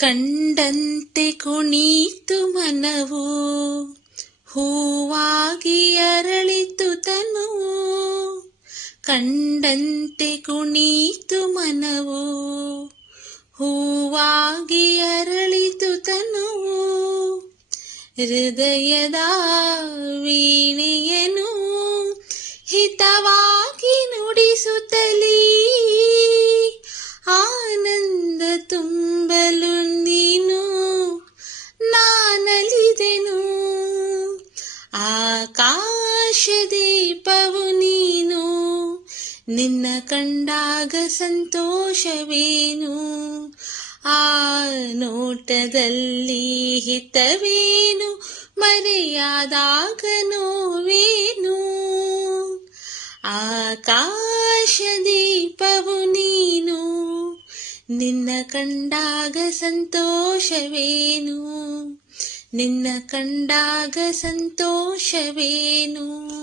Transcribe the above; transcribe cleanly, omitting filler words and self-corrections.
ಕಂಡಂತೆ ಕುಣಿತು ಮನವು, ಹೂವಾಗಿ ಅರಳಿತು ತನುವು. ಕಂಡಂತೆ ಕುಣಿತು ಮನವು, ಹೂವಾಗಿ ಅರಳಿತು ತನುವು. ಹೃದಯದ ವೀಣೆಯನು ಹಿತವಾಗಿ ನುಡಿಸುತ್ತಲೀ, ಆನಂದ ತುಂಬಲು ನೀನು ನಾನಲಿದೆನು. ಆಕಾಶ ದೀಪವು ನೀನು, ನಿನ್ನ ಕಂಡಾಗ ಸಂತೋಷವೇನು. ಆ ನೋಟದಲ್ಲಿ ಹಿತವೇನು, ಮರೆಯಾದಾಗ ನೋವೇನು. ಆಕಾಶ ದೀಪವು ನೀನು, ನಿನ್ನ ಕಂಡಾಗ ಸಂತೋಷವೇನು, ನಿನ್ನ ಕಂಡಾಗ ಸಂತೋಷವೇನು.